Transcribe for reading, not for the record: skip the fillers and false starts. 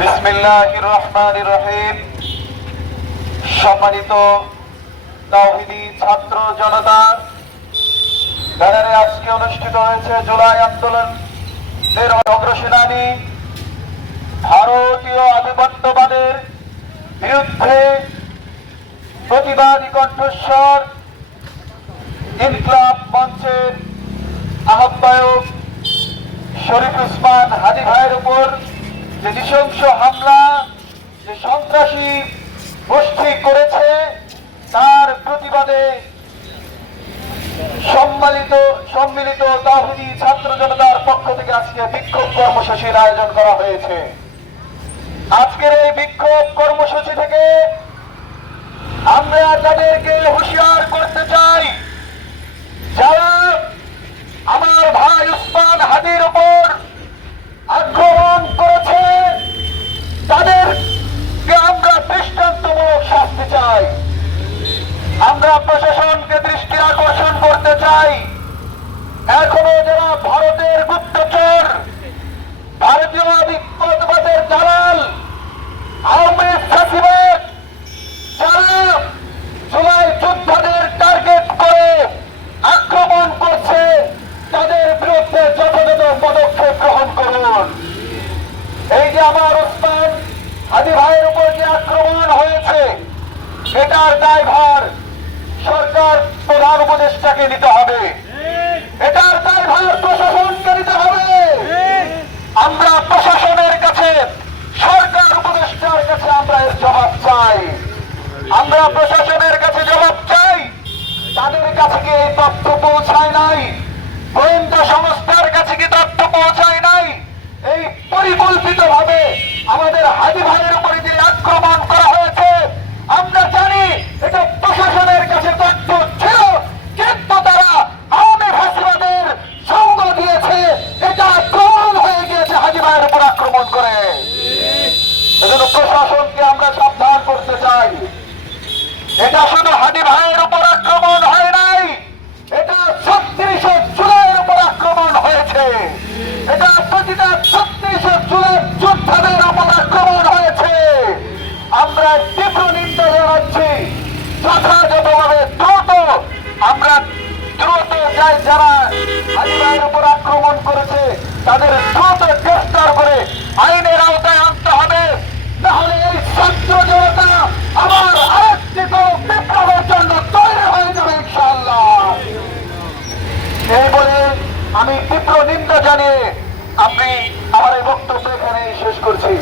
বিসমিল্লাহির রহমানির রহিম। সম্মানিত তাওহীদি ছাত্র জনতা, ব্যানারে আজকে অনুষ্ঠিত হয়েছে জুলাই আন্দোলনের অগ্রসেনানী ভারতীয় আধিপত্যবাদের বিরুদ্ধে প্রতিবাদী কণ্ঠস্বর ইনকলাব মঞ্চের আহ্বায়ক শরীফ উসমান হাদি ভাইয়ের উপর যে নৃশংস হামলা, যে সন্ত্রাসী গোষ্ঠী করেছে, তার প্রতিবাদে সম্মিলিত তাওহীদি ছাত্র জনতার পক্ষ থেকে আজকে বিক্ষোভ কর্মসূচির আয়োজন করা হয়েছে। আজকের এই বিক্ষোভ কর্মসূচি থেকে আমরা তাদেরকে হুঁশিয়ার করতে চাই, যারা আমার ভাই উসমান হাদির উপর আক্রমণ করেছে, তাদেরকে আমরা দৃষ্টান্তমূলক শাস্তি চাই। আমরা প্রশাসনকে দৃষ্টি আকর্ষণ করতে চাই, এখনো যারা ভারতের গুপ্তচর, ভারতীয় আধিপত্যবাদের দালাল, আওয়ামী ফ্যাসিবাদ, যারা জুলাই যোদ্ধাদের টার্গেট করে আক্রমণ করছে, তাদের বিরুদ্ধে যথাযথ পদক্ষেপ গ্রহণ করুন। এই যে আমার উসমান হাদি ভাইয়ের উপর যে আক্রমণ হয়েছে, এটার দায়ভার সরকার প্রধান উপদেষ্টাকে নিতে হবে, এটার দায়ভার প্রশাসনকে নিতে হবে। আমরা প্রশাসনের কাছে, সরকার উপদেষ্টার কাছে আমরা এর জবাব চাই। আমরা প্রশাসনের কাছে জবাব চাই, তাদের কাছে কি এই তথ্য পৌঁছায় নাই? গোয়েন্দা সংস্থার কাছে কি তথ্য পৌঁছায় নাই? এই পরিকল্পিতভাবে আমাদের হাদি ভাইয়ের উপরে যে আক্রমণ করা হয়েছে, আমরা জানি এটা প্রশাসনের কাছে তথ্য ছিল, কিন্তু তারা আওয়ামী ফ্যাসিবাদের সঙ্গ দিয়েছে, এটা প্রমাণ হয়ে গিয়েছে হাদি ভাইয়ের উপর আক্রমণ করে। এজন্য প্রশাসনকে আমরা সাবধান করতে চাই। এটা শুধু হাদি ভাইয়ের উপর আক্রমণ হয় নাই, এটা 36 জুলাইয়ের উপর আক্রমণ হয়েছে, এটা প্রতিটা 36 জুলাই যোদ্ধাদের উপর আক্রমণ হয়েছে। আমরা তীব্র নিন্দা জানাচ্ছি। যথাযথভাবে আমরা দ্রুত যাই, যারা হাদি ভাইয়ের উপর আক্রমণ করেছে তাদের দ্রুত গ্রেফতার করে আইনের আওতায় আনতে হবে, নাহলে এই ছাত্র জনতা আবার আরেকটি বিপ্লবের জন্য তৈরি হয়ে যাবে ইনশাআল্লাহ। এই বলে আমি তীব্র নিন্দা জানিয়ে আমি আমার এই বক্তব্য এখানে শেষ করছি।